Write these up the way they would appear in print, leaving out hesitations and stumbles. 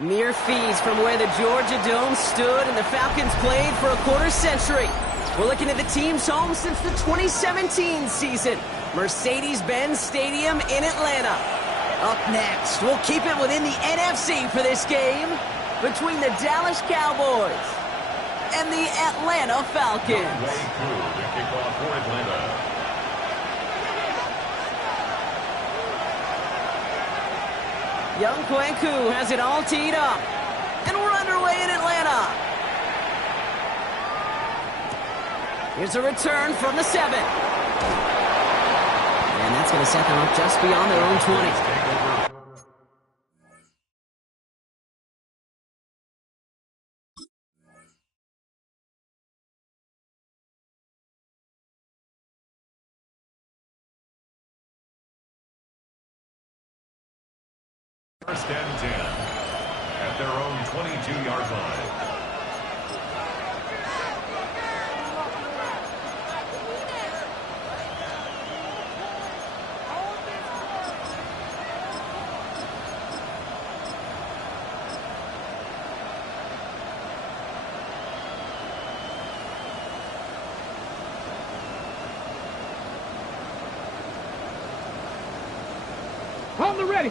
Mere fees from where the Georgia Dome stood and the Falcons played for a quarter century. We're looking at the team's home since the 2017 season. Mercedes-Benz Stadium in Atlanta. Up next, we'll keep it within the NFC for this game between the Dallas Cowboys and the Atlanta Falcons. Young Kwenku has it all teed up. And we're underway in Atlanta. Here's a return from the 7. And that's going to set them up just beyond their own 20. First and 10 at their own 22-yard line.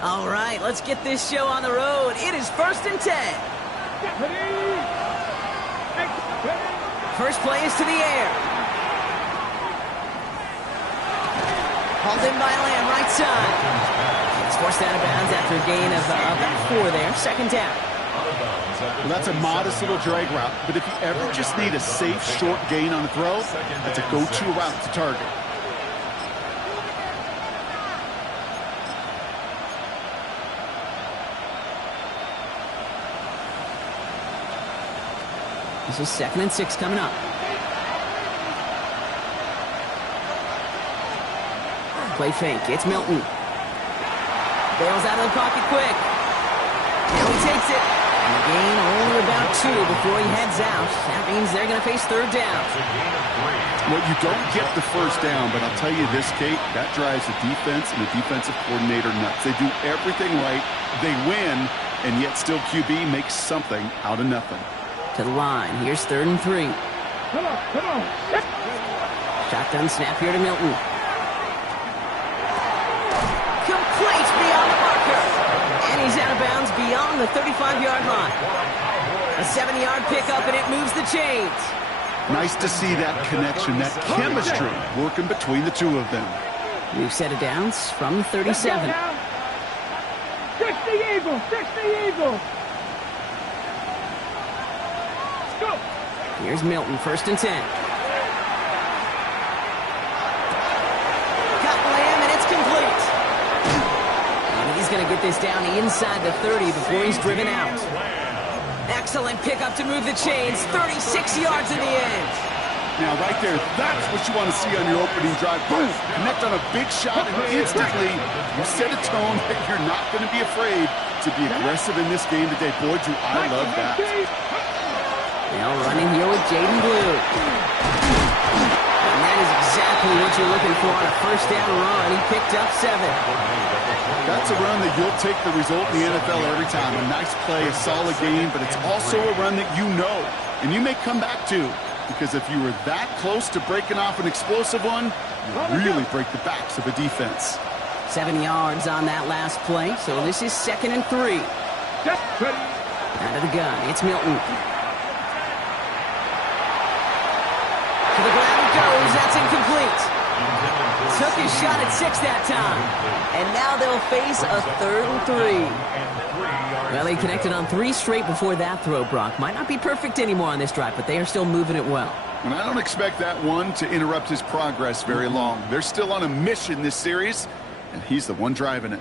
All right, let's get this show on the road. It is first and 10. First play is to the air. Hauled in by Lamb, right side. It's forced out of bounds after a gain of about 4 there. Second down. Well, that's a modest little drag route, but if you ever just need a safe, short gain on a throw, that's a go-to route to target. This is 2nd and 6 coming up. Play fake. It's Milton. Bails out of the pocket quick. Now he takes it. And the gain only about 2 before he heads out. That means they're going to face third down. Well, you don't get the first down, but I'll tell you this, Kate, that drives the defense and the defensive coordinator nuts. They do everything right. They win, and yet still QB makes something out of nothing. To the line. Here's 3rd and 3. Come on. Shotgun snap here to Milton. Complete beyond the marker. And he's out of bounds beyond the 35-yard line. A 7-yard pickup, and it moves the chains. Nice to see that connection, that chemistry working between the two of them. New set of downs from the 37. Fix the Eagle. Here's Milton, 1st and 10. Got Lamb, and it's complete. And he's going to get this down inside the 30 before he's driven out. Excellent pickup to move the chains. 36 yards in the end. Now, right there, that's what you want to see on your opening drive. Boom! Connect on a big shot, and instantly you set a tone that you're not going to be afraid to be aggressive in this game today. Boy, do I love that. Now running here with Jaden Blue. And that is exactly what you're looking for on a first down run. He picked up 7. That's a run that you'll take the result in the NFL every time. A nice play, a solid game, but it's also a run that you know, and you may come back to, because if you were that close to breaking off an explosive one, you really break the backs of a defense. 7 yards on that last play, so this is 2nd and 3. Out of the gun, it's Milton. To the ground it goes. That's incomplete. Took his shot at 6 that time. And now they'll face a 3rd and 3. Well, they connected on 3 straight before that throw, Brock. Might not be perfect anymore on this drive, but they are still moving it well. And I don't expect that one to interrupt his progress very long. They're still on a mission this series, and he's the one driving it.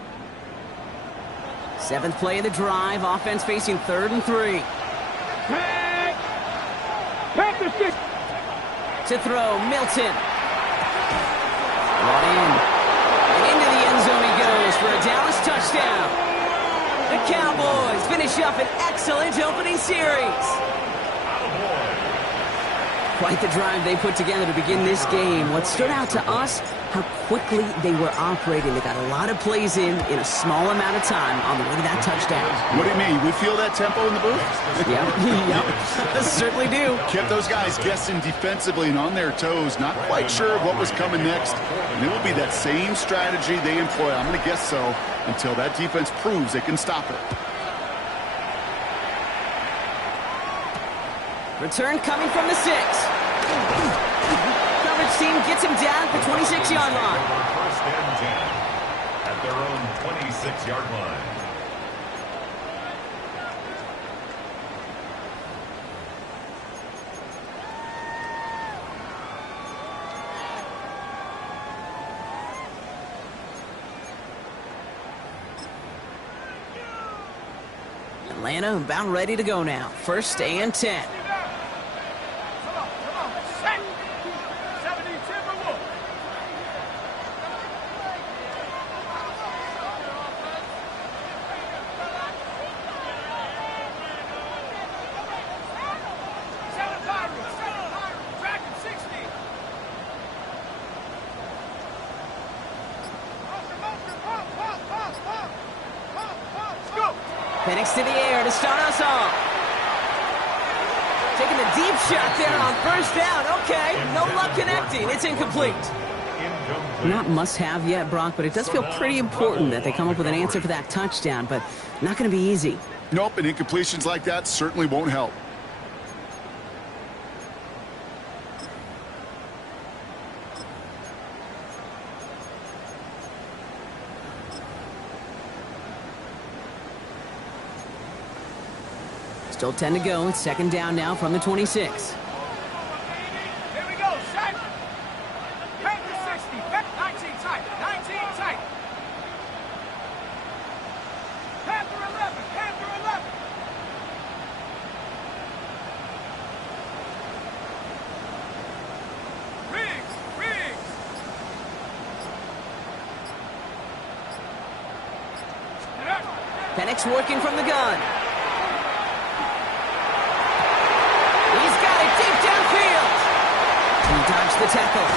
7th play of the drive. Offense facing 3rd and 3. To throw, Milton. Brought in. And into the end zone he goes for a Dallas touchdown. The Cowboys finish up an excellent opening series. Quite the drive they put together to begin this game. What stood out to us, how quickly they were operating. They got a lot of plays in a small amount of time on the way to that touchdown. What do you mean? We feel that tempo in the booth? Yep. Certainly do. Kept those guys guessing defensively and on their toes, not quite sure of what was coming next. And it will be that same strategy they employ, I'm going to guess so, until that defense proves they can stop it. Return coming from the 6. Coverage team gets him down at the 26-yard line. First and 10 at their own 26-yard line. Atlanta about ready to go now. First and 10. Penix to the air to start us off. Taking the deep shot there on first down. Okay, no luck connecting. It's incomplete. Not must-have yet, Brock, but it does feel pretty important that they come up with an answer for that touchdown, but not going to be easy. Nope, and incompletions like that certainly won't help. Still 10 to go. It's second down now from the 26. Here we go, set. Back to 60. 19 tight. 19 tight. Panther 11. Panther 11. Riggs. Riggs. Penix working from the gun. Dodged the tackle,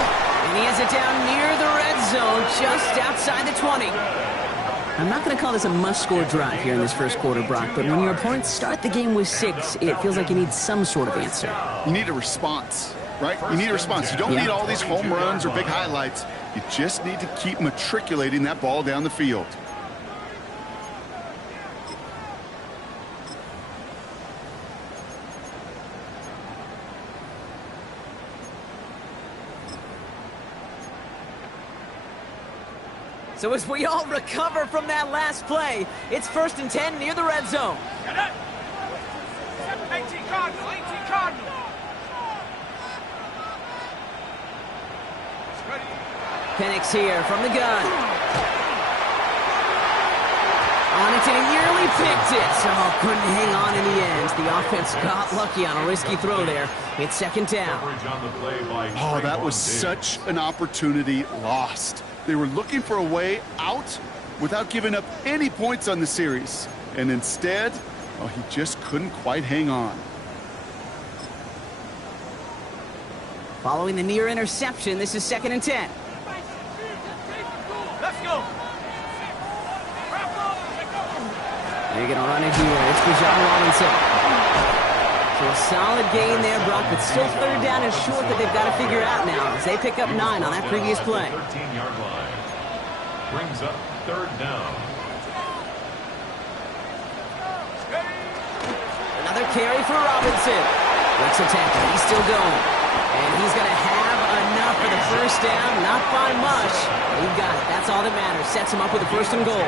and he has it down near the red zone, just outside the 20. I'm not going to call this a must-score drive here in this first quarter, Brock, but when your opponents start the game with 6, it feels like you need some sort of answer. You need a response, right? You need a response. You don't need all these home runs or big highlights. You just need to keep matriculating that ball down the field. So as we all recover from that last play, it's first and 10 near the red zone. 18 Cardinal, 18 Cardinal. Penix here from the gun. On it, and he nearly picked it. So couldn't hang on in the end. The offense got lucky on a risky throw there. It's second down. Oh, that was such an opportunity lost. They were looking for a way out without giving up any points on the series. And instead, oh, he just couldn't quite hang on. Following the near interception, this is second and 10. Let's go. They're going to run it here. It's Bijan Robinson. So a solid gain there, Brock, but still third down and short that they've got to figure out now as they pick up 9 on that previous play. 13-yard line. Brings up third down. Another carry for Robinson. Breaks a tackle. He's still going. And he's going to have enough for the first down. Not by much. He got it. That's all that matters. Sets him up with a first and goal.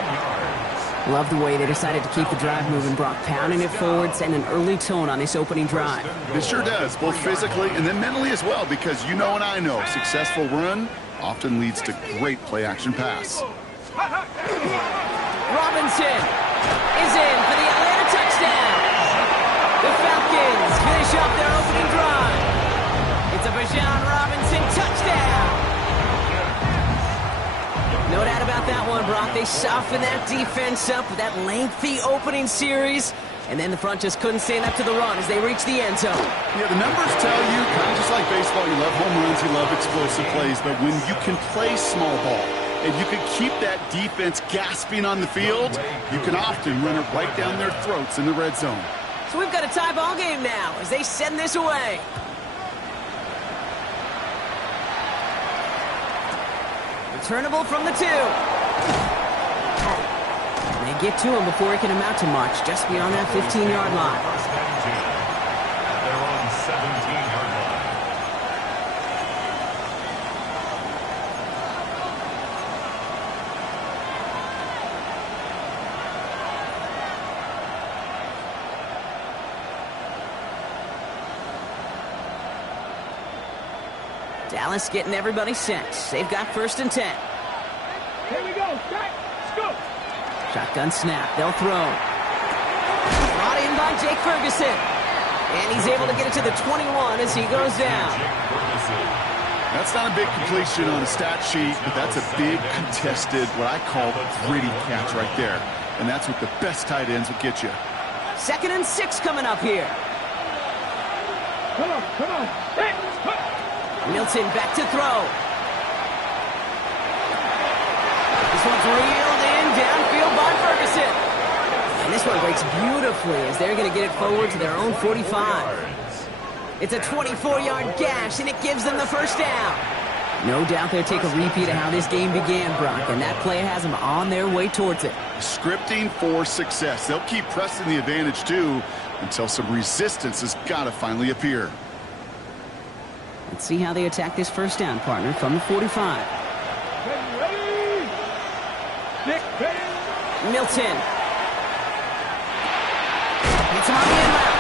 Love the way they decided to keep the drive moving, Brock. Pounding it forward, setting an early tone on this opening drive. It sure does, both physically and then mentally as well, because you know and I know, successful run often leads to great play-action pass. Robinson is in for the Atlanta touchdown. The Falcons finish up their opening drive. It's a Bijan Robinson touchdown. No doubt about that one, Brock. They softened that defense up with that lengthy opening series. And then the front just couldn't stand up to the run as they reached the end zone. Yeah, the numbers tell you, kind of just like baseball, you love home runs, you love explosive plays, but when you can play small ball and you can keep that defense gasping on the field, you can often run it right down their throats in the red zone. So we've got a tie ball game now as they send this away. Returnable from the 2. They get to him before he can amount to much, just beyond that 15-yard line. First and 10 at their own 17-yard line. Dallas getting everybody set. They've got first and 10. Here we go. Set. Scoop. Shotgun snap. They'll throw. Brought in by Jake Ferguson. And he's able to get it to the 21 as he goes down. That's not a big completion on a stat sheet, but that's a big contested, what I call gritty catch right there. And that's what the best tight ends will get you. 2nd and 6 coming up here. Come on. Come on. Hit. Milton back to throw. This one's reeled in downfield by Ferguson. And this one breaks beautifully as they're going to get it forward to their own 45. It's a 24-yard gash, and it gives them the first down. No doubt they'll take a repeat of how this game began, Brock, and that play has them on their way towards it. Scripting for success. They'll keep pressing the advantage, too, until some resistance has got to finally appear. Let's see how they attack this first down, partner, from the 45. Ready. Nick, ready. Milton. Gets him on the end route.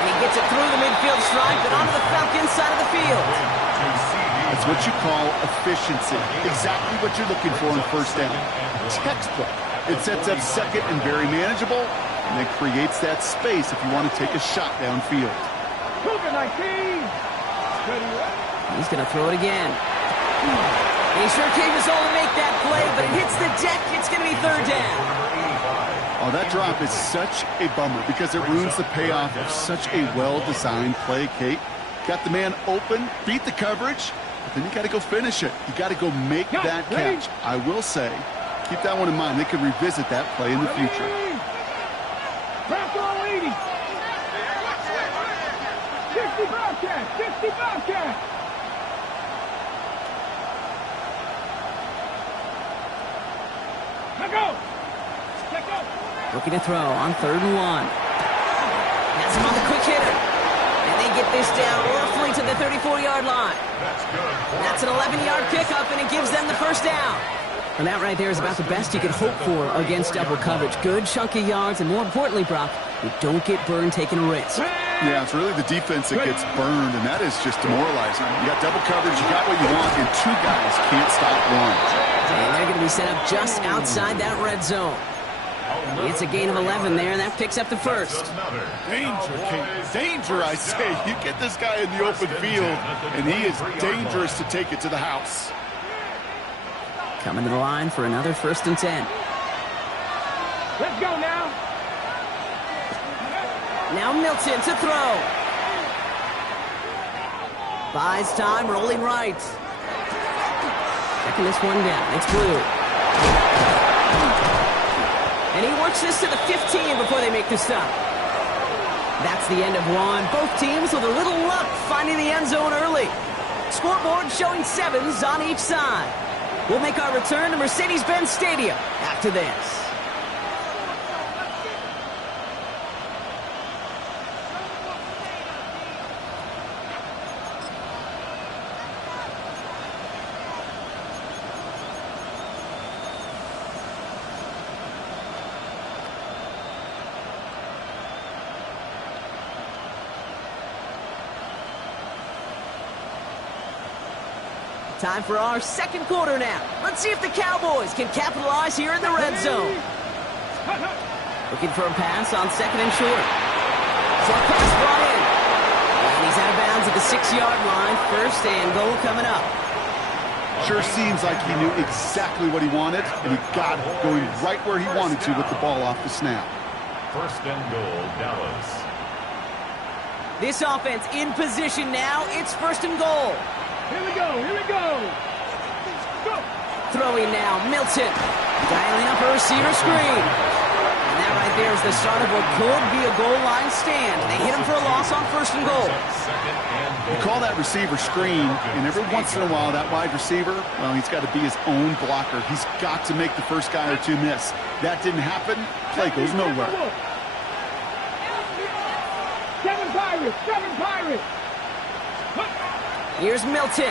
And he gets it through the midfield stripe and onto the Falcons side of the field. That's what you call efficiency. Exactly what you're looking for in first down. Textbook. It sets up second and very manageable, and then creates that space if you want to take a shot downfield. Cougar 19. He's going to throw it again. He sure came his all to make that play, but it hits the deck. It's going to be third down. Oh, that drop is such a bummer because it ruins the payoff of such a well-designed play, Kate. Got the man open, beat the coverage, but then you got to go finish it. You got to go make that catch. I will say, keep that one in mind. They could revisit that play in the future. Crack all 80. 60 Bobcat. 60 Bobcat. Let go. Let go. Looking to throw on 3rd and 1. Has him on the quick hitter. And they get this down roughly to the 34-yard line. That's an 11-yard pickup, and it gives them the first down. And that right there is about the best you could hope for against double coverage. Good chunky yards, and more importantly, Brock, you don't get burned taking a risk. Yeah, it's really the defense that gets burned, and that is just demoralizing. You got double coverage, you got what you want, and 2 guys can't stop one. And they're going to be set up just outside that red zone. It's a gain of 11 there, and that picks up the first. Danger, Kate. Danger, I say. You get this guy in the open field, and he is dangerous to take it to the house. Coming to the line for another 1st and 10. Let's go now. Now Milton to throw. Buys time, rolling right. Checking this one down. It's blue. And he works this to the 15 before they make the stop. That's the end of one. Both teams with a little luck finding the end zone early. Scoreboard showing 7s on each side. We'll make our return to Mercedes-Benz Stadium after this. Time for our second quarter now. Let's see if the Cowboys can capitalize here in the red zone. Looking for a pass on 2nd and short. Short pass brought in. And he's out of bounds at the 6-yard line. 1st and goal coming up. Sure seems like he knew exactly what he wanted, and he got it going right where he wanted to with the ball off the snap. First and goal, Dallas. This offense in position now. It's first and goal. Here we go. Here we go. Go. Throwing now, Milton. Dialing up a receiver screen. And that right there is the start of what could be a goal line stand. They hit him for a loss on first and goal. You call that receiver screen, and every once in a while, that wide receiver, well, he's got to be his own blocker. He's got to make the first guy or two miss. That didn't happen. Play goes nowhere. Seven Pirates. Seven Pirates. Here's Milton.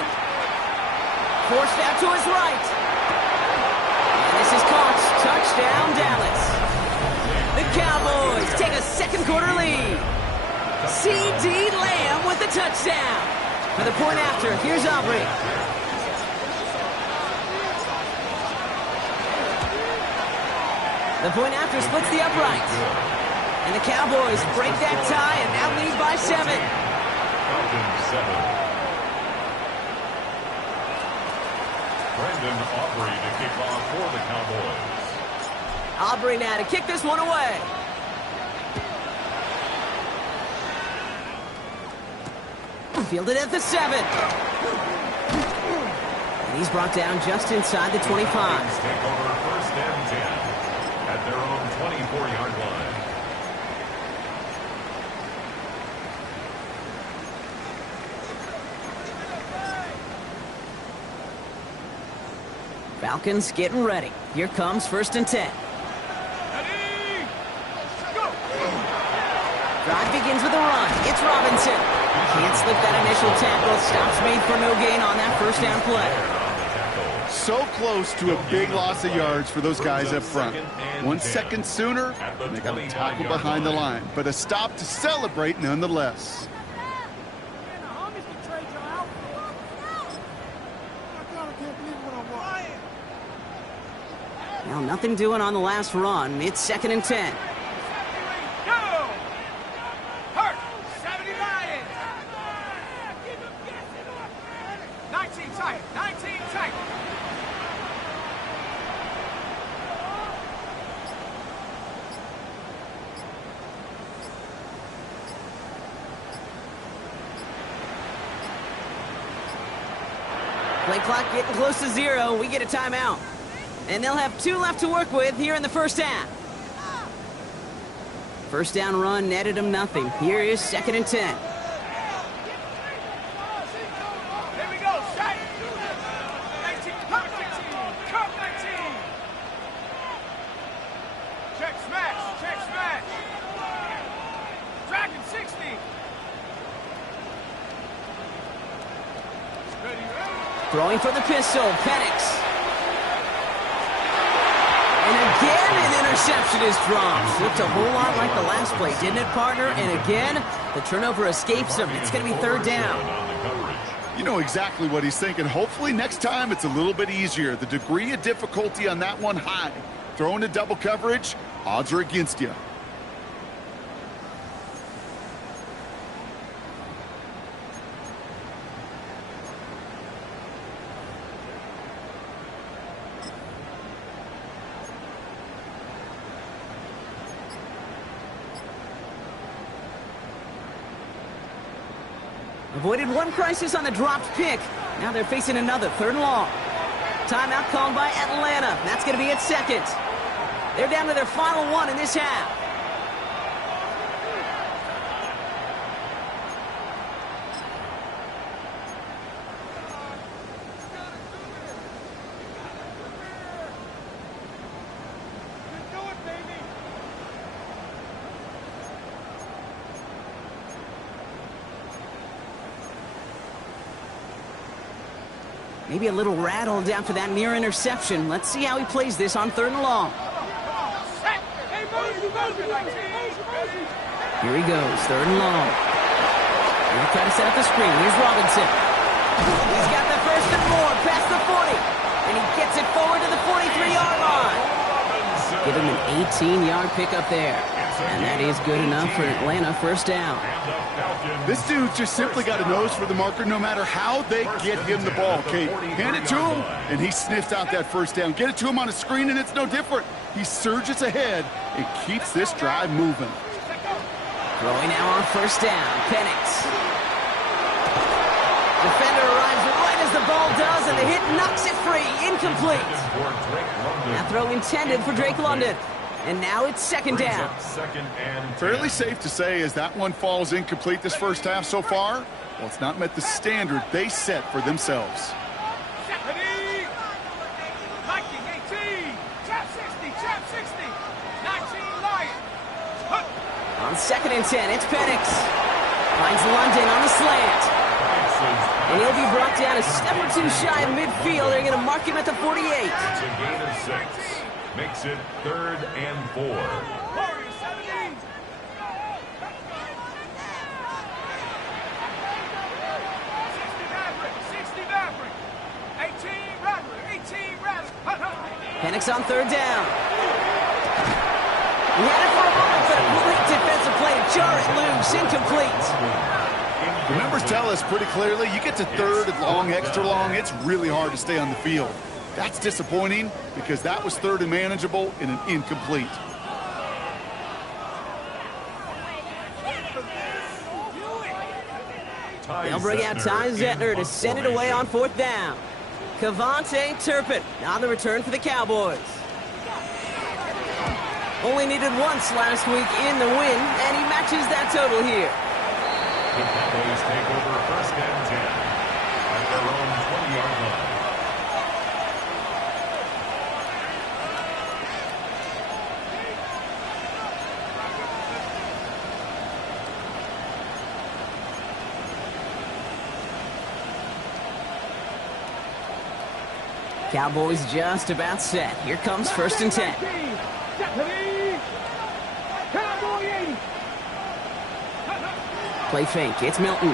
Forced out to his right. And this is caught. Touchdown, Dallas. The Cowboys take a second quarter lead. C.D. Lamb with the touchdown. For the point after, here's Aubrey. The point after splits the uprights. And the Cowboys break that tie and now lead by 7. Falcons 7. Brendan Aubrey to kick off for the Cowboys. Aubrey now to kick this one away. Fielded at the 7. And he's brought down just inside the 25. Take over first and 10 at their own 24-yard line. Falcons getting ready. Here comes first and 10. Ready. Go. Drive begins with a run. It's Robinson. Can't slip that initial tackle. Stops made for no gain on that first down play. So close to a big loss of yards for those guys up front. 1 second sooner, and they got a tackle behind the line. But a stop to celebrate nonetheless. Well, nothing doing on the last run. It's second and 10. Go. Hurt. 70 Lions. 19 tight. 19 tight. Play clock getting close to 0. We get a timeout. And they'll have 2 left to work with here in the first half. First down run netted them nothing. Here is second and 10. Here we go. Shot. 19. Pop 19. Curve 19. Check smash. Check smash. Dragon 60. Ready, ready. Throwing for the pistol. Penix. And again, an interception is dropped. Looked a whole lot like the last play, didn't it, partner? And again, the turnover escapes him. It's going to be third down. You know exactly what he's thinking. Hopefully next time it's a little bit easier. The degree of difficulty on that one high. Throwing to double coverage, odds are against you. Avoided one crisis on the dropped pick. Now they're facing another, third and long. Timeout called by Atlanta. That's going to be at second. They're down to their final one in this half. Maybe a little rattled after that near interception. Let's see how he plays this on third and long. Here he goes, third and long. He'll try to set up the screen. Here's Robinson. He's got the first and more past the 40. And he gets it forward to the 43-yard line. give him an 18-yard pickup there. And that is good enough for Atlanta first down. This dude's just simply got a nose for the marker no matter how they get him the ball, Kate. Hand it to him, and he sniffs out that first down. Get it to him on a screen, and it's no different. He surges ahead and keeps this drive moving. Throwing now on first down, Penix. Defender arrives right as the ball does, and the hit knocks it free. Incomplete. That throw intended for Drake London. And now it's second down. Fairly safe to say as that one falls incomplete this first half so far, well, it's not met the standard they set for themselves. On second and 10, it's Penix. Finds London on the slant. And he'll be brought down a step or two shy of midfield. They're going to mark him at the 48. It's a gain of 6. Makes it 3rd and 4. Penix on third down. He had it for a moment, but a great defensive play to jar it loose. Incomplete. The numbers tell us pretty clearly, you get to third and long, extra long, it's really hard to stay on the field. That's disappointing because that was third and manageable in an incomplete. They'll bring out Ty Zettner to send it away on fourth down. Kavontae Turpin on the return for the Cowboys. Only needed once last week in the win, and he matches that total here. The Cowboys take over first and 10 at their own 20-yard line. Cowboys just about set. Here comes first and 10. Play fake. It's Milton. He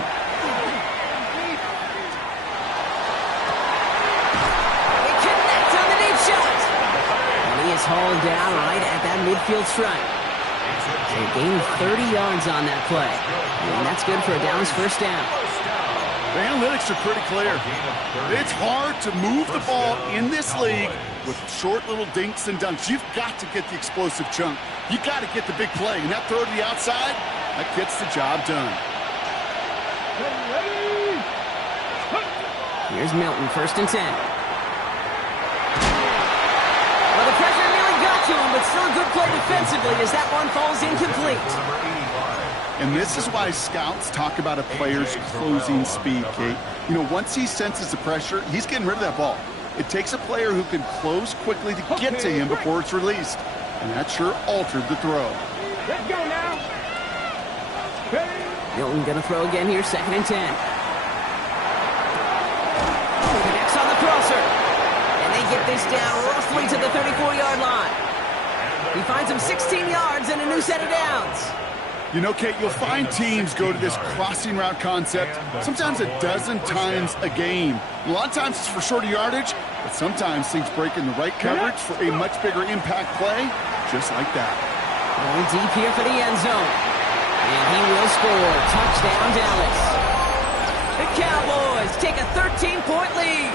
connects on the deep shot. And he is hauled down right at that midfield stripe. So he gained 30 yards on that play. And that's good for a Dallas first down. The analytics are pretty clear. It's hard to move the ball in this league with short little dinks and dunks. You've got to get the explosive chunk. You've got to get the big play. And that throw to the outside, that gets the job done. Here's Milton, first and 10. Well, the pressure nearly got to him, but still a good play defensively as that one falls incomplete. And this is why scouts talk about a player's closing speed, Kate. You know, once he senses the pressure, he's getting rid of that ball. It takes a player who can close quickly to get to him before it's released. And that sure altered the throw. Let's go now. Milton going to throw again here, second and 10. Connects on the crosser. And they get this down roughly to the 34-yard line. He finds him 16 yards and a new set of downs. You know, Kate, you'll find teams go to this crossing route concept sometimes a dozen times a game. A lot of times it's for shorter yardage, but sometimes things break in the right coverage for a much bigger impact play, just like that. Going deep here for the end zone. And he will score. Touchdown, Dallas. The Cowboys take a 13-point lead.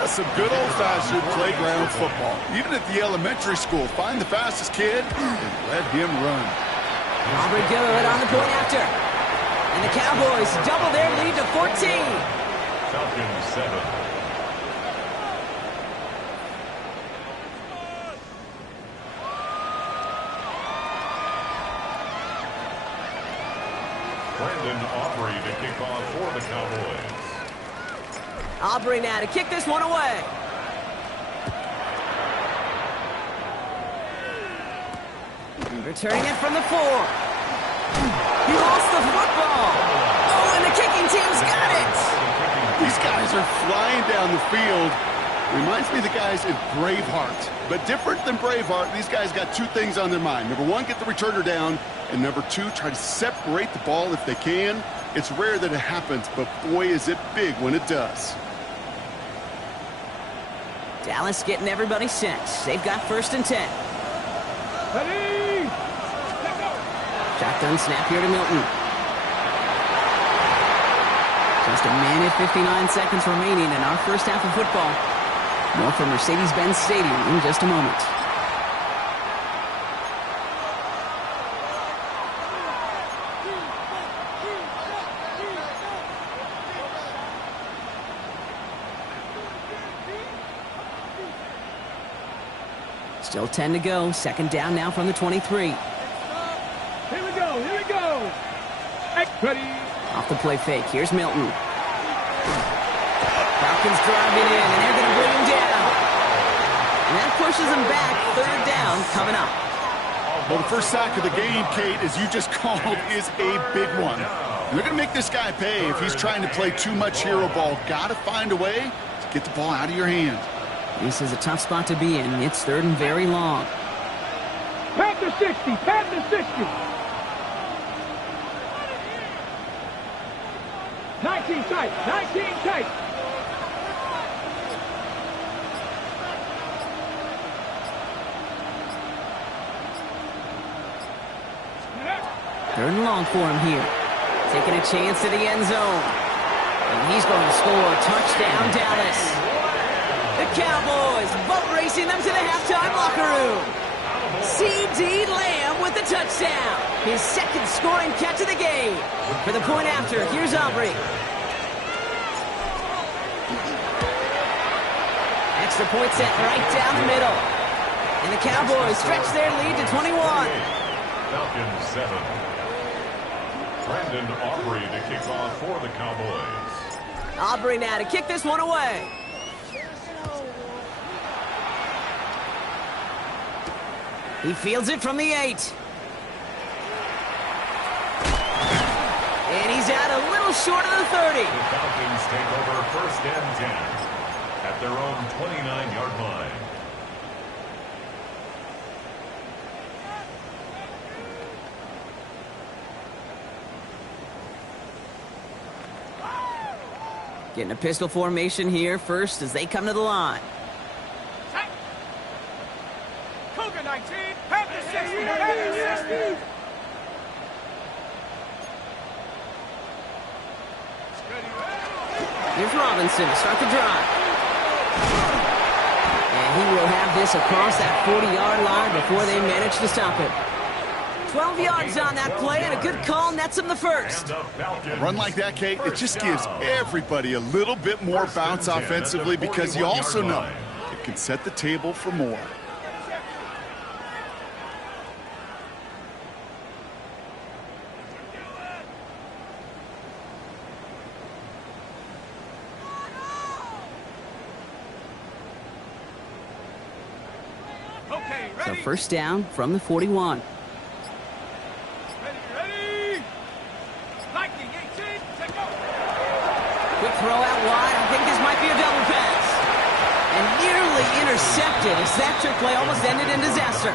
That's some good old-fashioned playground football. Even at the elementary school, find the fastest kid and let him run. Aubrey good on the point after. And the Cowboys double their lead to 14. Falcons 7. Brandon Aubrey to kick off for the Cowboys. Aubrey now to kick this one away. Returning it from the 4. He lost the football. Oh, and the kicking team's got it. These guys are flying down the field. Reminds me of the guys in Braveheart. But different than Braveheart, these guys got two things on their mind. Number one, get the returner down. And number two, try to separate the ball if they can. It's rare that it happens, but boy, is it big when it does. Dallas getting everybody set. They've got 1st and 10. Ready? Shotgun snap here to Milton. Just a minute, 59 seconds remaining in our first half of football. More from Mercedes-Benz Stadium in just a moment. Still 10 to go. 2nd down now from the 23. Here we go, here we go. Ready? Off the play fake. Here's Milton. Falcons driving in, and they're going to bring him down. And that pushes him back. 3rd down coming up. Well, the first sack of the game, Kate, as you just called, is a big one. And they're going to make this guy pay if he's trying to play too much hero ball. Got to find a way to get the ball out of your hand. This is a tough spot to be in. It's 3rd and very long. Panther 60, Panther 60. 19 tight, 19 tight. Third and long for him here. Taking a chance to the end zone. And he's going to score. Touchdown, Dallas. The Cowboys boat racing them to the halftime locker room. C.D. Lamb with the touchdown. His 2nd scoring catch of the game. For the point after, here's Aubrey. Extra point set right down the middle. And the Cowboys stretch their lead to 21. Falcons 7. Brandon Aubrey to kick off for the Cowboys. Aubrey now to kick this one away. He fields it from the 8. And he's out a little short of the 30. The Falcons take over 1st and 10 at their own 29-yard line. Getting a pistol formation here first as they come to the line. Set. Cougar 19, Panther 60, Panther 60. Here's Robinson to start the drive. And he will have this across that 40-yard line before they manage to stop it. 12 yards on that play, and a good call nets him the 1st. A run like that, Kate, it just gives everybody a little bit more bounce offensively because you also know it can set the table for more. Okay, So ready? 1st down from the 41. Ready? Lightning 18, take go. Quick throw out wide. I think this might be a double pass. And nearly intercepted as that trick play almost ended in disaster.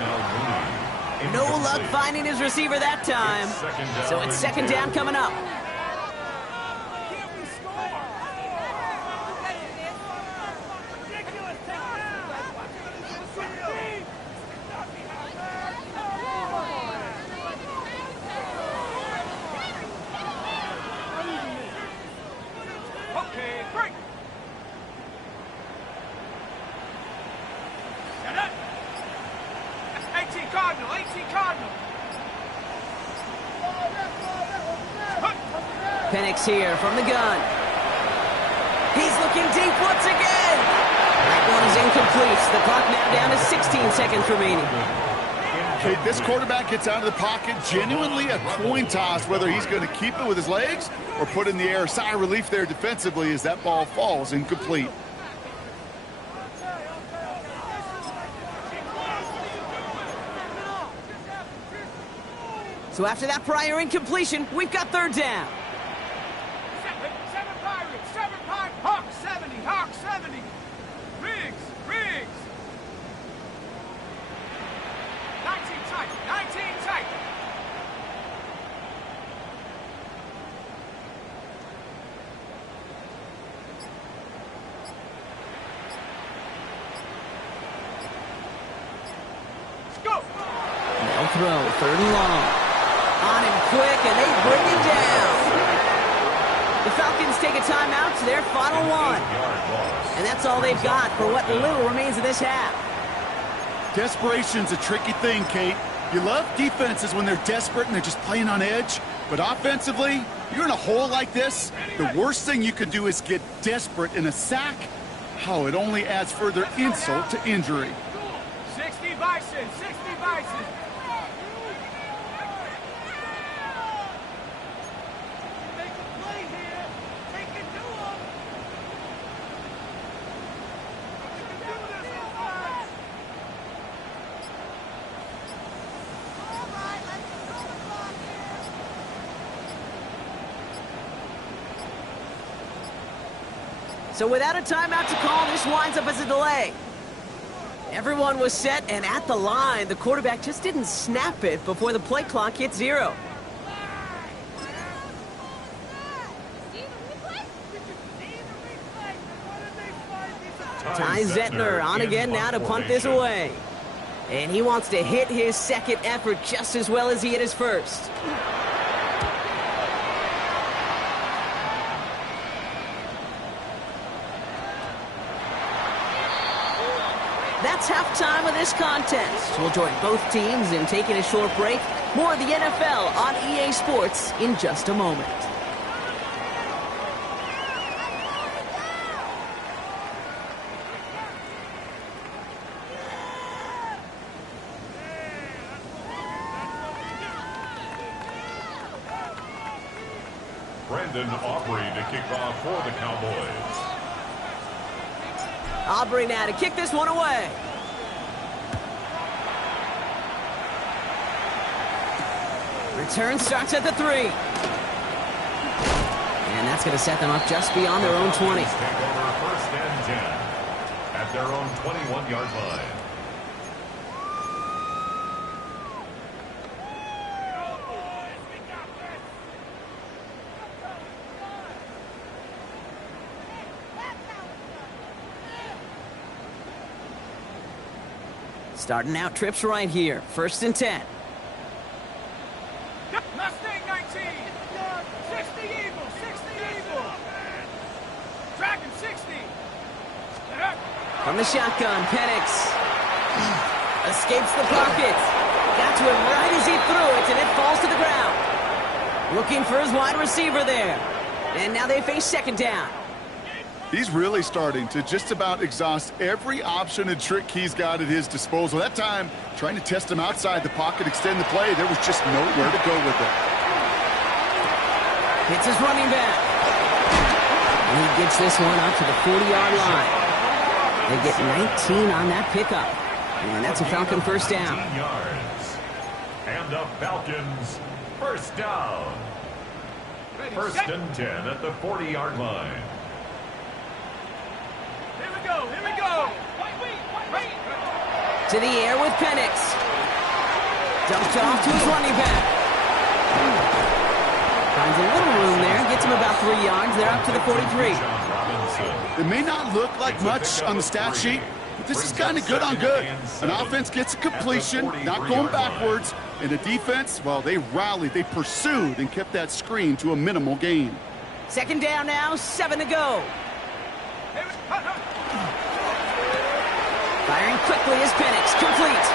No luck finding his receiver that time. So it's 2nd down coming up. Can't we score? Ridiculous, take Okay, break. Set up. 18 Cardinal, 18 Cardinal. Penix here from the gun. He's looking deep once again. That one is incomplete. The clock now down to 16 seconds remaining. Okay, this quarterback gets out of the pocket, genuinely a coin toss whether he's going to keep it with his legs or put in the air. Sigh of relief there defensively as that ball falls incomplete. So after that prior incompletion, we've got 3rd down. Seven Pirates, Hawk 70, Hawk 70. Riggs. 19 tight, 19 tight. They'll throw. 3rd and long. On him quick, and they bring him down. The Falcons take a timeout to their final one. And that's all they've got for what little remains of this half. Desperation's a tricky thing, Kate. You love defenses when they're desperate and they're just playing on edge. But offensively, you're in a hole like this, the worst thing you could do is get desperate in a sack. Oh, it only adds further insult to injury. 60 Bison, 60 Bison. Make a play here. Take it to him. You can do this, offense. All right, let's go the clock here. So without a timeout to call, this winds up as a delay. Everyone was set and at the line. The quarterback just didn't snap it before the play clock hit 0. Ty Zettner on again now to punt this away. And he wants to hit his second effort just as well as he hit his first. That's halftime of this contest. We'll join both teams in taking a short break. More of the NFL on EA Sports in just a moment. Brandon Aubrey to kick off for the Cowboys. Aubrey now to kick this one away. Return starts at the 3. And that's going to set them up just beyond their own 20. Take over 1st and 10 at their own 21-yard line. Starting out trips right here. 1st and 10. Mustang 19. 60 Eagle, 60 Eagle. Dragon 60. From the shotgun, Penix escapes the pocket. Got to him right as he threw it, and it falls to the ground. Looking for his wide receiver there. And now they face 2nd down. He's really starting to just about exhaust every option and trick he's got at his disposal. That time, trying to test him outside the pocket, extend the play, there was just nowhere to go with it. Hits his running back. And he gets this one up to the 40-yard line. They get 19 on that pickup. And that's a Falcon 1st down. 19 yards. And the Falcons 1st down. 1st and 10 at the 40-yard line. Here we go, here we go. To the air with Penix. Dumped off to his running back. Finds a little room there. Gets him about 3 yards. They're up to the 43. It may not look like much on the stat sheet, but this is kind of good on good. An offense gets a completion, not going backwards, and the defense, well, they rallied, they pursued, and kept that screen to a minimal gain. 2nd down now, 7 to go. Firing quickly is Penix, complete.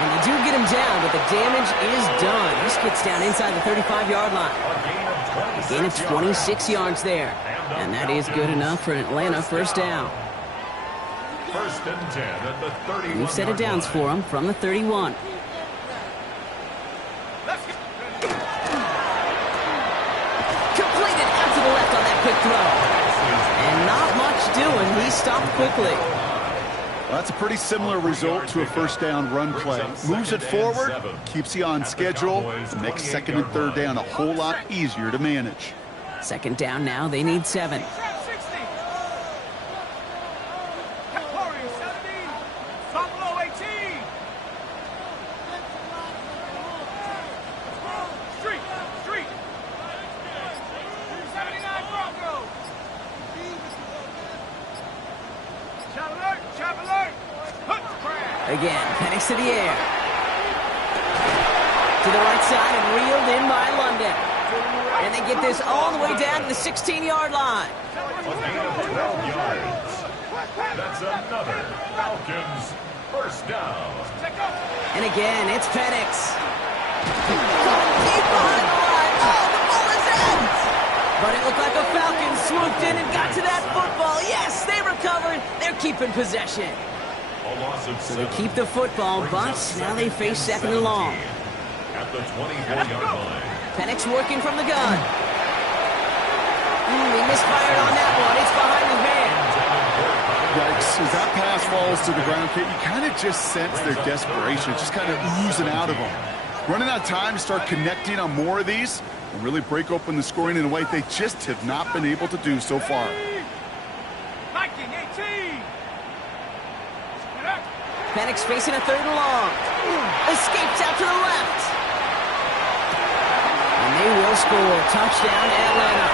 And they do get him down, but the damage is done. This gets down inside the 35-yard line. A gain of 26 yards there. And that is good enough for an Atlanta 1st down. 1st and 10 at the 31. We've set it downs for him from the 31. Completed out to the left on that quick throw. And not much doing. He stopped quickly. Well, that's a pretty similar result to a 1st down run play. Moves it forward, keeps you on schedule, and makes 2nd and 3rd down a whole lot easier to manage. 2nd down now, they need 7. 60. Warriors 70. Buffalo 18. Street. 79 Broncos. Chop alert. Hook crash. Again, Penix to the air. To the right side and reeled in by London. And they get this all the way down to the 16-yard line. A gain of 12 yards. That's another Falcons first down. And again, it's Penix. Caught deep behind the line. Oh, the ball is out! But it looked like a Falcon swooped in and got to that football. Yes, they recovered. They're keeping possession. So they keep the football, but now they face second and long. At the 24-yard line. Penix working from the gun. He misfired on that one. It's behind his man. Yikes. As that pass falls to the ground, Kate, you kind of just sense their desperation. It's just kind of oozing out of them. Running out of time to start connecting on more of these and really break open the scoring in a way they just have not been able to do so far. 19-18. Penix facing a third and long. Escapes out to the left. And they will score. Touchdown, Atlanta.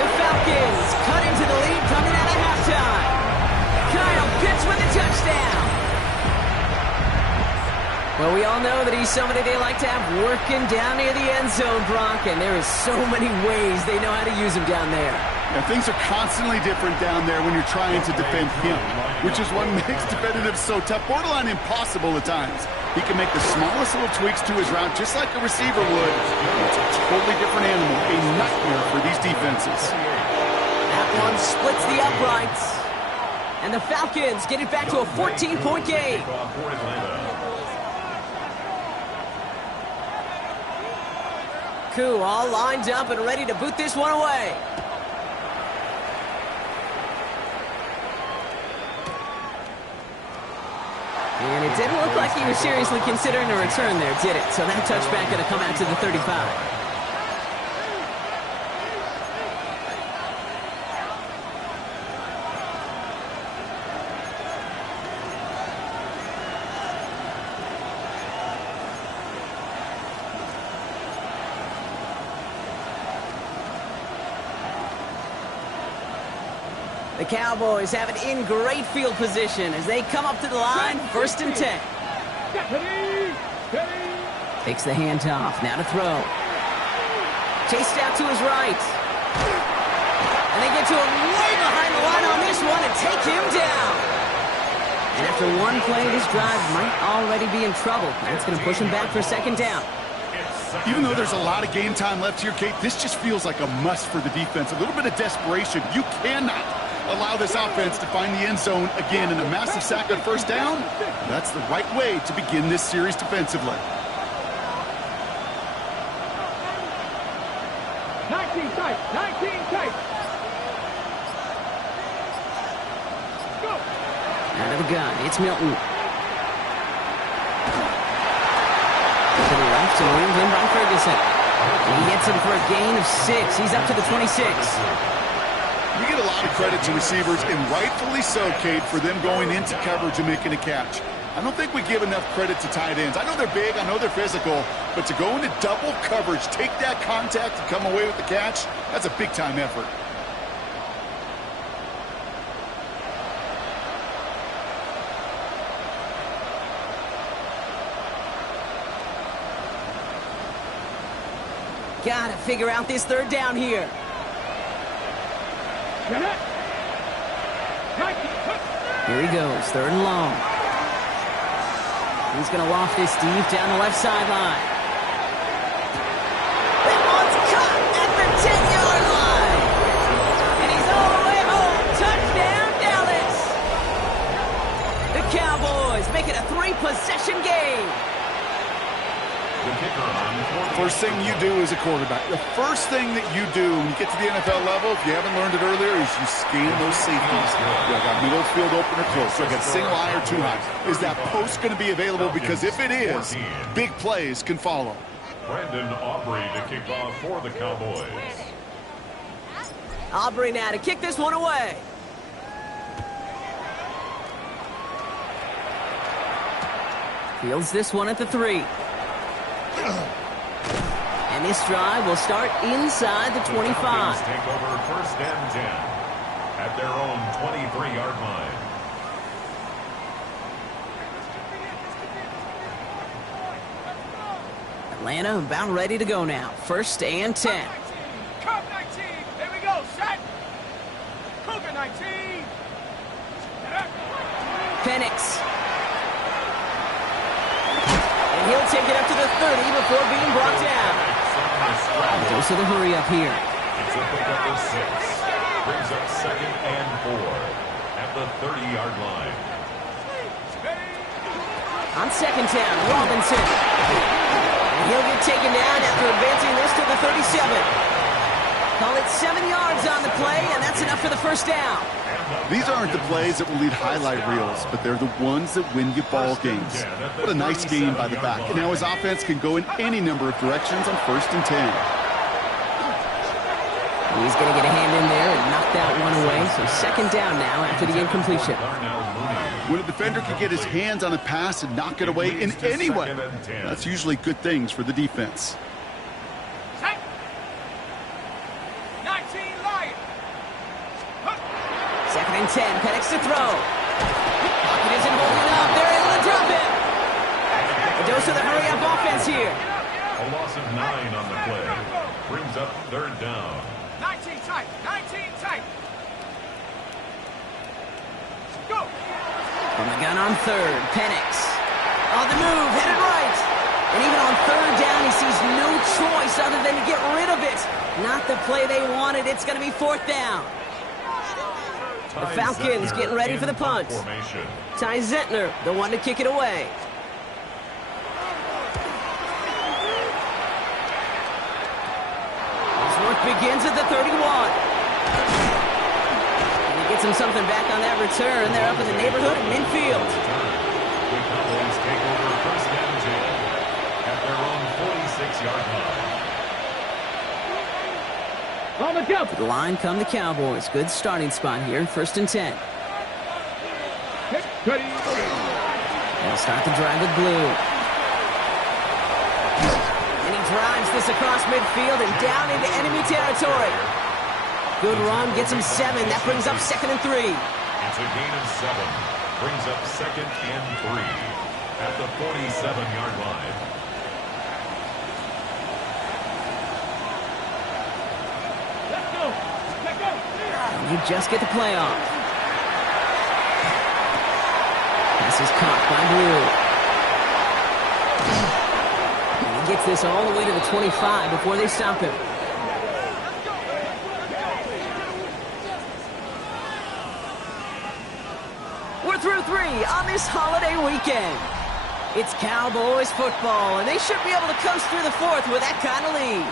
The Falcons cut into the lead coming out of halftime. Kyle Pitts with a touchdown. Well, we all know that he's somebody they like to have working down near the end zone, Brock, and there is so many ways they know how to use him down there. And things are constantly different down there when you're trying to defend him, which is what makes defensive so tough, borderline impossible at times. He can make the smallest little tweaks to his route just like a receiver would. It's a totally different animal, a nightmare for these defenses. That one splits the uprights. And the Falcons get it back to a 14-point game. Koo all lined up and ready to boot this one away. And it didn't look like he was seriously considering a return there, did it? So that touchback going to come out to the 35. The Cowboys have it in great field position as they come up to the line, 1st and 10. Takes the handoff, now to throw. Chased out to his right. And they get to him way behind the line on this one and take him down. And after one play, this drive might already be in trouble. That's going to push him back for 2nd down. Even though there's a lot of game time left here, Kate, this just feels like a must for the defense. A little bit of desperation. You cannot allow this offense to find the end zone again in a massive sack on 1st down. That's the right way to begin this series defensively. 19 tight, 19 tight. Go. Out of the gun, it's Milton. To the left and winged in by Ferguson. He gets him for a gain of 6. He's up to the 26. You get a lot of credit to receivers, and rightfully so, Kate, for them going into coverage and making a catch. I don't think we give enough credit to tight ends. I know they're big, I know they're physical, but to go into double coverage, take that contact, and come away with the catch, that's a big-time effort. Gotta figure out this 3rd down here. Here he goes, 3rd and long. He's going to loft this deep down the left sideline. That one's caught at the 10-yard line. And he's all the way home. Touchdown, Dallas. The Cowboys make it a 3-possession game. First thing you do as a quarterback, the first thing that you do when you get to the NFL level, if you haven't learned it earlier, is you scan those safeties. You got middle field open or close. You got single high or too high. Is that post going to be available? Because if it is, big plays can follow. Brandon Aubrey to kick off for the Cowboys. Aubrey now to kick this one away. Fields this one at the 3. And this drive will start inside the 25. The Falcons take over 1st and 10 at their own 23-yard line. Atlanta about ready to go now. 1st and 10. Cup 19. Here we go. Set. Cougar 19. Penix. And he'll take it up to the 30 before being brought down. Goes to the hurry up here. It's a pickup of 6. Brings up 2nd and 4 at the 30-yard line. On 2nd down, Robinson. And he'll get taken down after advancing this to the 37. Call it 7 yards on the play, and that's enough for the 1st down. These aren't the plays that will lead highlight reels, but they're the ones that win you ball games. What a nice game by the back. And now his offense can go in any number of directions on 1st and 10. He's going to get a hand in there and knock that one away. So 2nd down now after the incompletion. When a defender can get his hands on a pass and knock it away in any way, that's usually good things for the defense. 2nd and 10, Penix to throw. Pocket isn't holding up. They're able to drop it. A dose of the hurry-up offense here. A loss of 9 on the play. Brings up 3rd down. 19 tight. 19 tight. Go. From the gun on 3rd, Penix. On the move, headed right. And even on 3rd down, he sees no choice other than to get rid of it. Not the play they wanted. It's going to be 4th down. The Falcons getting ready for the punt. Ty Zentner, the one to kick it away. This work begins at the 31. And he gets him something back on that return. They're up in the neighborhood of midfield. The Cowboys take over 1st and 10 at their own 46-yard line. On the go. The line come the Cowboys. Good starting spot here. 1st and 10. They'll start the drive with blue. And he drives this across midfield and down into enemy territory. Good run. Gets him 7. That brings up 2nd and 3. It's a gain of 7. Brings up 2nd and 3 at the 47-yard line. You just get the play off. Pass is caught by Blue. And he gets this all the way to the 25 before they stop him. We're through 3 on this holiday weekend. It's Cowboys football, and they should be able to coast through the 4th with that kind of lead.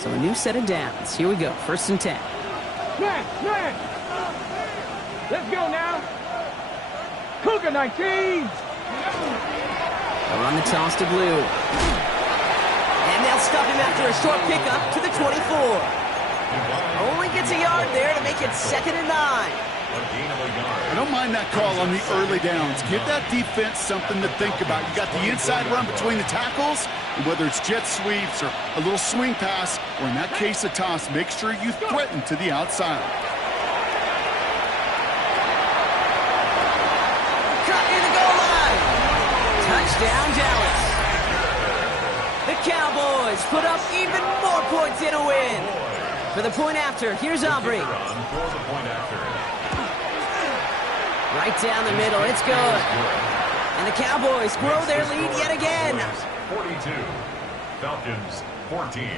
So a new set of downs. Here we go. 1st and 10. Man. Let's go now. Cougar 19. They'll run the toss to Blue. And they'll stop him after a short pickup to the 24. Only gets a yard there to make it 2nd and 9. I don't mind that call on the early downs. Give that defense something to think about. You got the inside run between the tackles, and whether it's jet sweeps or a little swing pass, or in that case a toss, make sure you threaten to the outside. Cut near the goal line. Touchdown, Dallas. The Cowboys put up even more points in a win. For the point after, here's Aubrey. Right down the middle, it's good. And the Cowboys grow their lead yet again. 42, Falcons 14.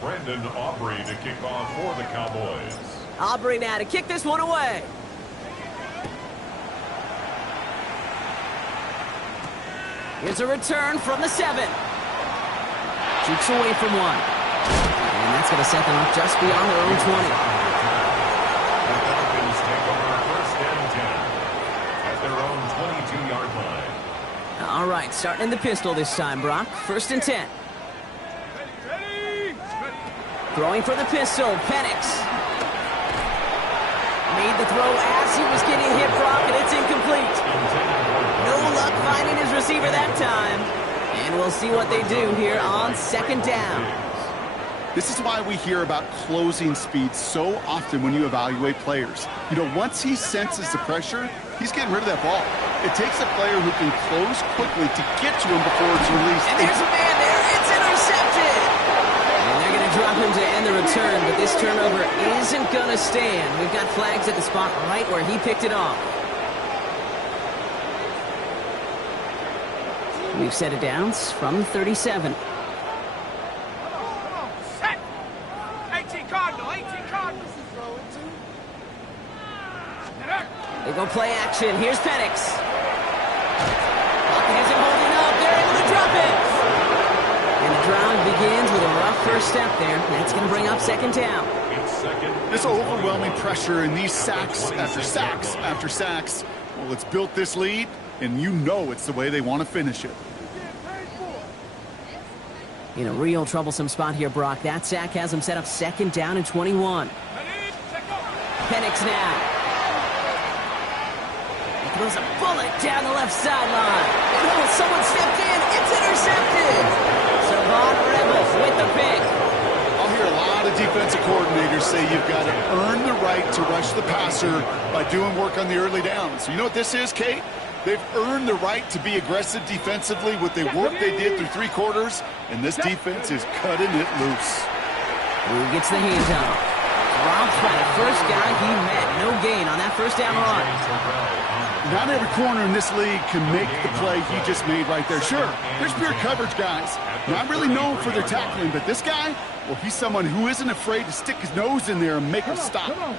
Brandon Aubrey to kick off for the Cowboys. Aubrey now to kick this one away. Here's a return from the 7. Shoots away from one. And that's going to set them up just beyond their own 20. The Falcons take over 1st and 10 at their own 22-yard line. All right, starting in the pistol this time, Brock. 1st and 10. Ready. Throwing for the pistol, Penix. Made the throw as he was getting hit, Brock, and it's incomplete. No luck finding his receiver that time. And we'll see what they do here on 2nd down. This is why we hear about closing speed so often when you evaluate players. You know, once he senses the pressure, he's getting rid of that ball. It takes a player who can close quickly to get to him before it's released. And there's a man there. It's intercepted. And they're going to drop him to end the return, but this turnover isn't going to stand. We've got flags at the spot right where he picked it off. We've set it down from the 37. Set. 18 Cardinal, 18 Cardinal. They go play action. Here's Penix. Pocket isn't holding up. They're able to drop it. And the drive begins with a rough first step there. That's going to bring up second down. This overwhelming pressure and these sacks after sacks after sacks, well, it's built this lead, and you know it's the way they want to finish it. In a real troublesome spot here, Brock. That sack has him set up second down and 21. Penix now. He throws a bullet down the left sideline. Oh, someone stepped in. It's intercepted. Savon Rebels with the pick. I'll hear a lot of defensive coordinators say you've got to earn the right to rush the passer by doing work on the early downs. You know what this is, Kate? They've earned the right to be aggressive defensively with the work they did through 3 quarters, and this defense is cutting it loose. Who gets the hands off? Drops by the first guy he met. No gain on that first down run. Not every corner in this league can make the play he just made right there. Sure, there's pure coverage guys. Not really known for their tackling, but this guy, well, he's someone who isn't afraid to stick his nose in there and make him stop. Come on.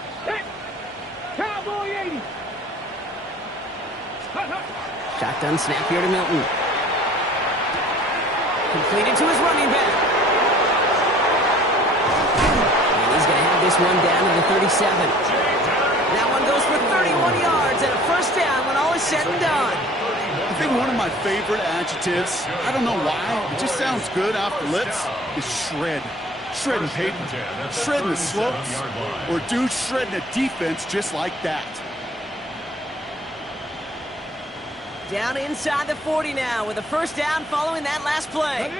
Cowboy 80. Shotgun snap here to Milton. Completed to his running back. And he's going to have this one down to the 37. That one goes for 31 yards and a first down when all is said and done. I think one of my favorite adjectives, I don't know why, it just sounds good off the lips, is shred. Shredding pavement, shredding the slopes, or dude shredding a defense just like that. Down inside the 40 now with a first down following that last play.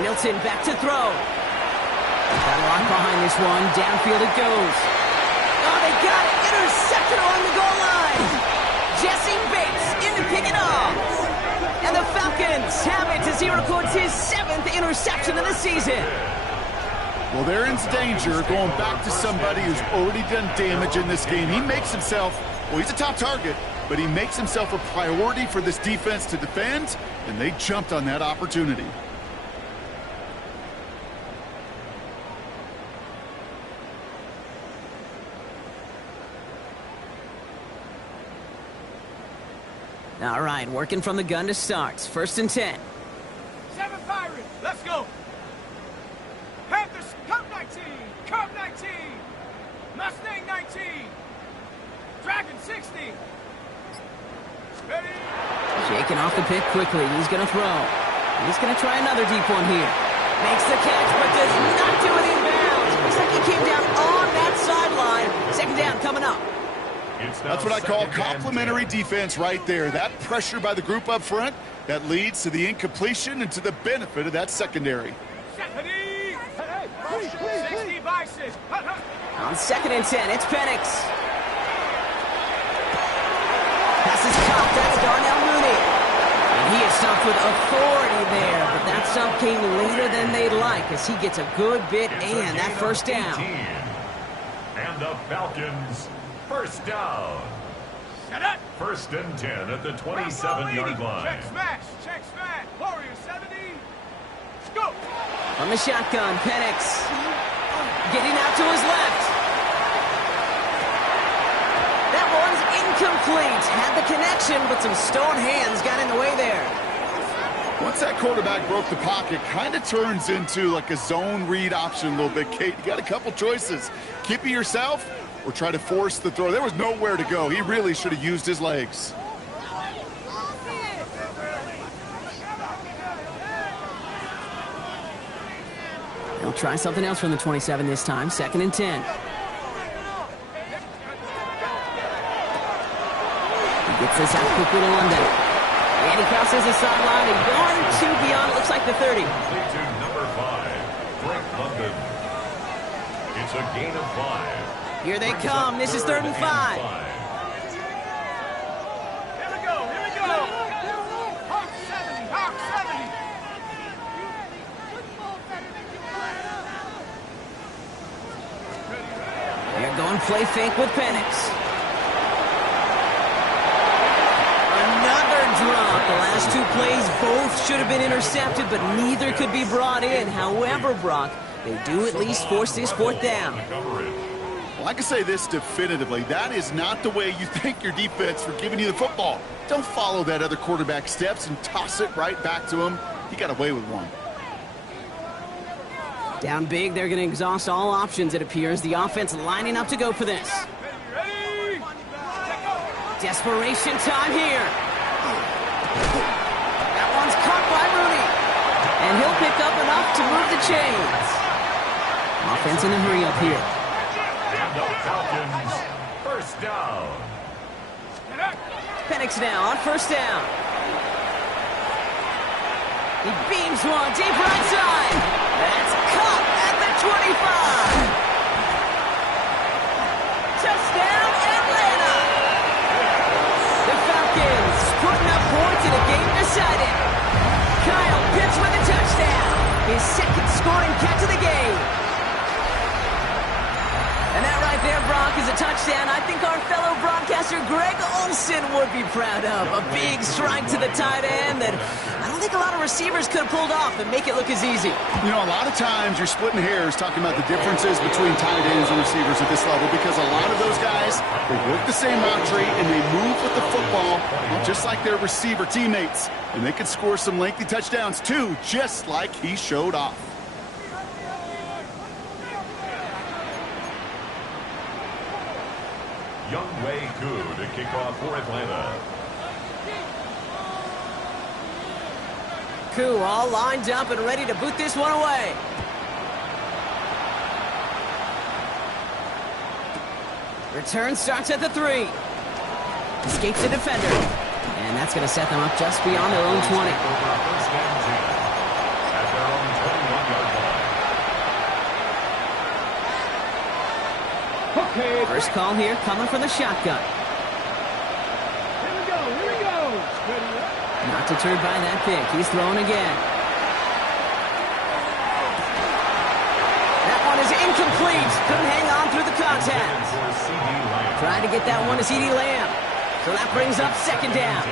Milton back to throw. Got a lot behind this one. Downfield it goes. Oh, they got it. Intercepted along the goal line. Jesse Bates in to pick it off. And the Falcons have it as he records his 7th interception of the season. Well, they're in danger going back to somebody who's already done damage in this game. He makes himself, well, he's a top target, but he makes himself a priority for this defense to defend, and they jumped on that opportunity. All right, working from the gun to start. First and 10. 7 Pirates. Let's go. Panthers, Cub 19. Cub 19. Mustang 19. Dragon 60. Ready? Shaking off the pick quickly. He's going to throw. He's going to try another deep one here. Makes the catch, but does not do it in bounds. Looks like he came down on that sideline. Second down coming up. That's what I call complimentary defense right there. That pressure by the group up front, that leads to the incompletion and to the benefit of that secondary. 60 Bison. On second and 10, it's Penix. Pass is caught. That's Darnell Mooney. And he is stumped with authority there, but that stump came later than they'd like as he gets a good bit and that first down. 18. And the Falcons, first down. First and 10 at the 27-yard line. Check smash. Check smash. Warrior 70. Go. From the shotgun, Penix. Getting out to his left. That one's incomplete. Had the connection, but some stone hands got in the way there. Once that quarterback broke the pocket, kind of turns into like a zone read option a little bit, Kate. You got a couple choices. Keep it yourself or try to force the throw. There was nowhere to go. He really should have used his legs. They'll try something else from the 27 this time. Second and 10. He gets this out quickly to London. And he crosses the sideline. A yard or two beyond, it looks like the 30. Complete to number 5, It's a gain of 5. Here they come. This is 3rd and 5. Here we go. Here we go. Hawk 70. Hawk 70. They're going play fake with Penix. Another drop. The last 2 plays both should have been intercepted, but neither could be brought in. However, Brock, they do at least force this 4th down. Well, I can say this definitively. That is not the way you thank your defense for giving you the football. Don't follow that other quarterback's steps and toss it right back to him. He got away with one. Down big, they're going to exhaust all options, it appears. The offense lining up to go for this. Ready? Desperation time here. That one's caught by Rooney. And he'll pick up enough to move the chains. Offense in a hurry up here. And the Falcons, 1st down. Penix now on 1st down. He beams one deep right side. That's caught at the 25. Touchdown, Atlanta. The Falcons putting up points in a game decided. Kyle Pitts with a touchdown. His 2nd scoring catch of the game. And that right there, Brock, is a touchdown I think our fellow broadcaster Greg Olsen would be proud of. A big strike to the tight end that I don't think a lot of receivers could have pulled off and make it look as easy. You know, a lot of times you're splitting hairs talking about the differences between tight ends and receivers at this level because a lot of those guys, they work the same route tree and they move with the football just like their receiver teammates. And they can score some lengthy touchdowns too, just like he showed off. Younghoe Koo to kick off for Atlanta. Koo all lined up and ready to boot this one away. Return starts at the 3. Escapes the defender. And that's going to set them up just beyond their own 20. First and 10 at their own 21-yard line. Okay. First call here coming from the shotgun. Here we go. Here we go. Ready? Not deterred by that pick. He's throwing again. That one is incomplete. Couldn't hang on through the contact. Trying to get that one to C.D. Lamb. So that brings up 2nd down.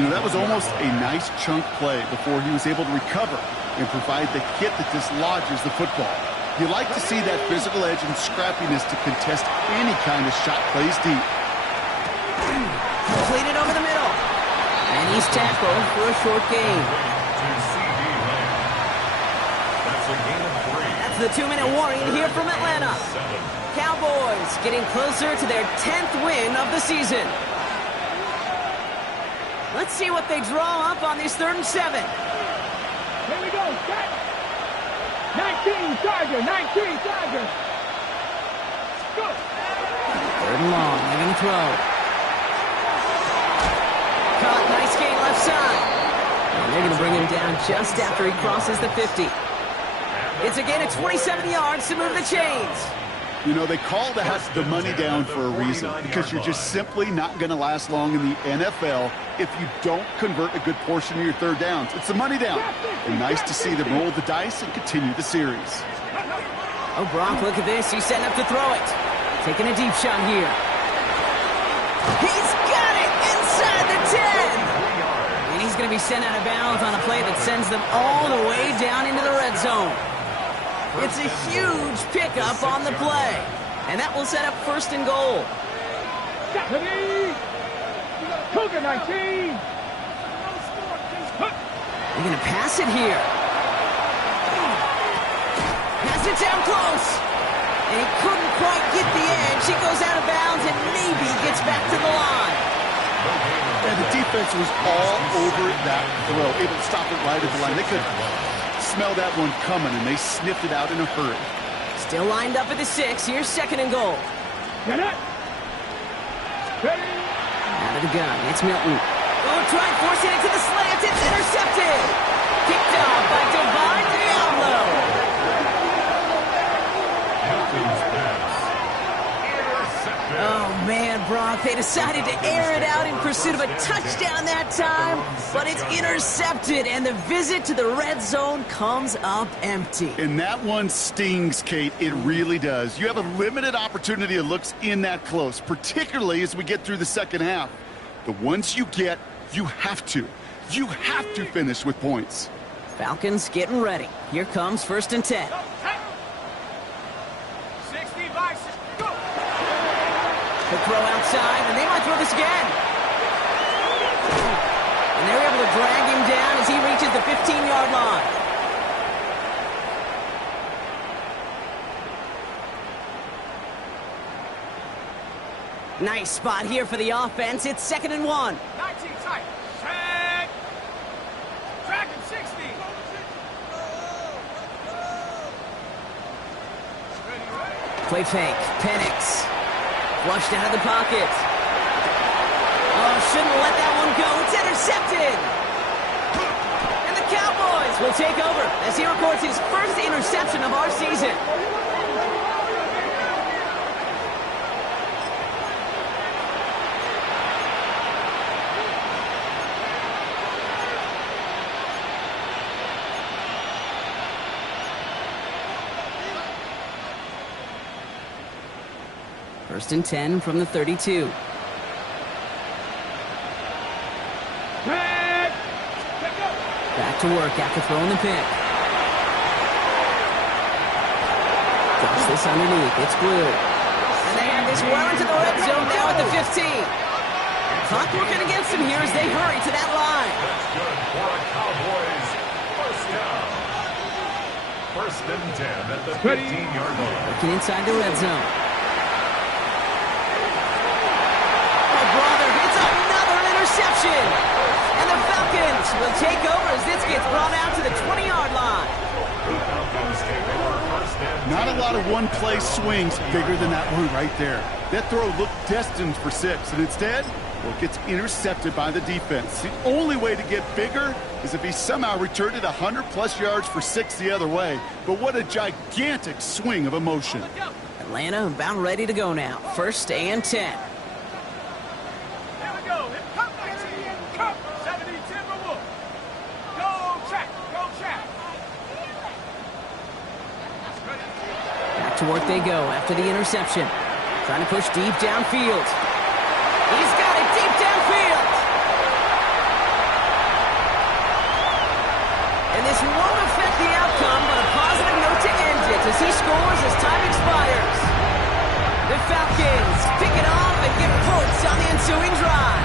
You know, that was almost a nice chunk play before he was able to recover and provide the hit that dislodges the football. You like to see that physical edge and scrappiness to contest any kind of shot plays deep. Completed over the middle. And he's tackled for a short gain. That's a gain of 3. That's the 2-minute warning here from Atlanta. Cowboys getting closer to their 10th win of the season. Let's see what they draw up on this 3rd and 7. Here we go. Set. 19 Tiger. 19 Tiger. Go. 3rd and long. They're going to throw. Caught. Nice gain left side. And they're going to bring him down just after he crosses the 50. It's a gain of 27 yards to move the chains. You know, they call that the money down for a reason because you're just simply not going to last long in the NFL if you don't convert a good portion of your 3rd downs. It's the money down. And nice to see them roll the dice and continue the series. Oh, Brock, look at this. He's setting up to throw it. Taking a deep shot here. He's got it inside the 10. And he's going to be sent out of bounds on a play that sends them all the way down into the red zone. It's a huge pickup on the play. And that will set up 1st and goal. Cougar 19. They're going to pass it here. Pass it down close. And he couldn't quite get the edge. He goes out of bounds and maybe gets back to the line. And the defense was all over that throw, able to stop it right at the line. They could smell that one coming, and they sniffed it out in a hurry. Still lined up at the 6. Here's 2nd and goal. Get it. Ready. Out of the gun. It's Milton. Oh, trying forcing it to the slant. It's intercepted. Picked off by Divine Diablo. Oh, man, Brock, they decided to air it out in pursuit of a touchdown that time, but it's intercepted, and the visit to the red zone comes up empty. And that one stings, Kate. It really does. You have a limited opportunity of looks in that close, particularly as we get through the second half. The ones you get, you have to finish with points. Falcons getting ready. Here comes 1st and 10. 60 by 6. Go! The throw outside, and they might throw this again. And they're able to drag him down as he reaches the 15-yard line. Nice spot here for the offense. It's 2nd and 1. 19 tight. Tag. Dragon 60. Play fake. Penix. Flushed out of the pocket. Oh, shouldn't let that one go. It's intercepted. And the Cowboys will take over as he records his first interception of our season. First and 10 from the 32. Back to work after throwing the pick. Drops this underneath. It's blue. And they have this well into the red zone now at the 15. Clock working against them here as they hurry to that line. That's good for a Cowboys first down. 1st and 10 at the 15-yard line. Looking inside the red zone. Oh, brother, it's another interception. And the Falcons will take over as this gets brought out to the 20-yard line. The Falcons take over 1st and 10. Not a lot of one-play swings bigger than that one right there. That throw looked destined for 6, and instead, well, it gets intercepted by the defense. The only way to get bigger is if he somehow returned it 100-plus yards for 6 the other way. But what a gigantic swing of emotion. Atlanta about ready to go now. 1st and 10. Here we go. Come, 19. Come. 70 Timberwolf. Go check. Go check. Back to work they go after the interception. Trying to push deep downfield. He's got it deep downfield. And this won't affect the outcome, but a positive note to end it as he scores as time expires. The Falcons pick it off and get points on the ensuing drive.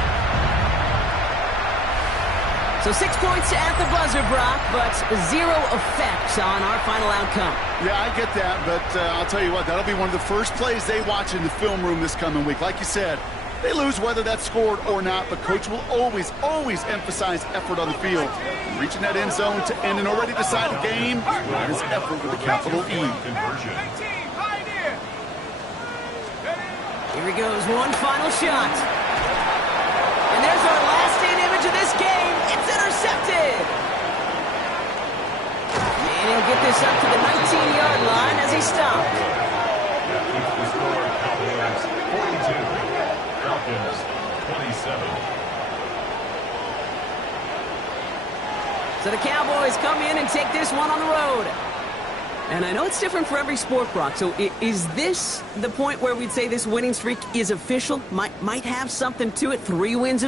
So 6 points at the buzzer, Brock, but 0 effect on our final outcome. Yeah, I get that, but I'll tell you what, that'll be one of the first plays they watch in the film room this coming week. Like you said, they lose whether that's scored or not, but Coach will always emphasize effort on the field. Reaching that end zone to end an already decided game, that is effort with a capital E. Conversion. 18. Pioneer. Here he goes, one final shot. And there's our last stand image of this game. It's intercepted. And he'll get this up to the 19-yard line as he stopped. That keeps the score Cowboys 42. Falcons 27. So the Cowboys come in and take this one on the road. And I know it's different for every sport, Brock. So is this the point where we'd say this winning streak is official? Might have something to it? 3 wins in a row?